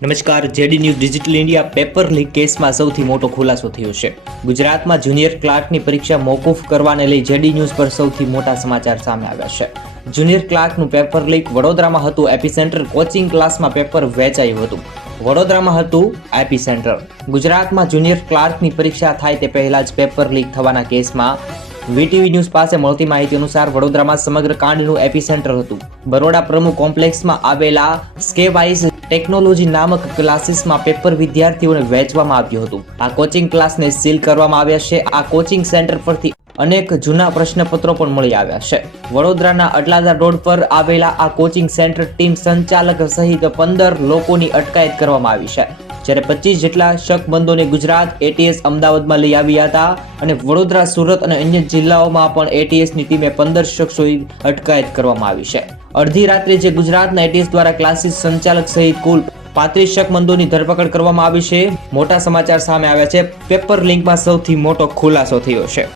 નમસ્કાર, JD news digital India paper leak કેસમાં સૌથી મોટો ખુલાસો થયો છે. ગુજરાતમાં જુનિયર ક્લાર્કની પરીક્ષા મોકૂફ કરવાને લઈ જેડી ન્યૂઝ પર સૌથી મોટા સમાચાર સામે આવ્યા છે. જુનિયર ક્લાર્કનું પેપર લીક વડોદરામાં હતું. એપીસેન્ટર કોચિંગ ક્લાસમાં પેપર વેચાયું હતું. વડોદરામાં હતું એપીસેન્ટર. ગુજરાતમાં જુનિયર ક્લાર્કની પરીક્ષા થાય તે પહેલા જ પેપર લીક થવાના કેસમાં વીટીવી ન્યૂઝ પાસે મળતી માહિતી અનુસાર વડોદરામાં સમગ્ર કાંડનું એપીસેન્ટર હતું. બરોડા પ્રમુખ કોમ્પ્લેક્સમાં આવેલા સ્કેવાઇઝ ટેકનોલોજી નામક ક્લાસીસમાં પેપર વિદ્યાર્થીઓને વહેંચવામાં આવ્યું હતું. આ કોચિંગ ક્લાસને સીલ કરવામાં આવ્યા છે. આ કોચિંગ સેન્ટર પરથી અનેક જૂના પ્રશ્નપત્રો પણ મળી આવ્યા છે. વડોદરાના અટલાદા રોડ પર આવેલા આ કોચિંગ સેન્ટર ટીમ સંચાલક સહિત 15 લોકોની અટકાયત કરવામાં આવી છે. જ્યારે 25 જેટલા શકમંદોને ગુજરાત એટીએસ અમદાવાદમાં લઈ આવ્યા હતા અને વડોદરા, સુરત અને અન્ય જિલ્લાઓમાં પણ એટીએસની ટીમે 15 શખ્સોની અટકાયત કરવામાં આવી છે. અડધી રાત્રે જે ગુજરાતના એટીએસ દ્વારા ક્લાસીસ સંચાલક સહિત કુલ 35 શકમંદોની ધરપકડ કરવામાં આવી છે. મોટા સમાચાર સામે આવ્યા છે. પેપર લીકમાં સૌથી મોટો ખુલાસો થયો છે.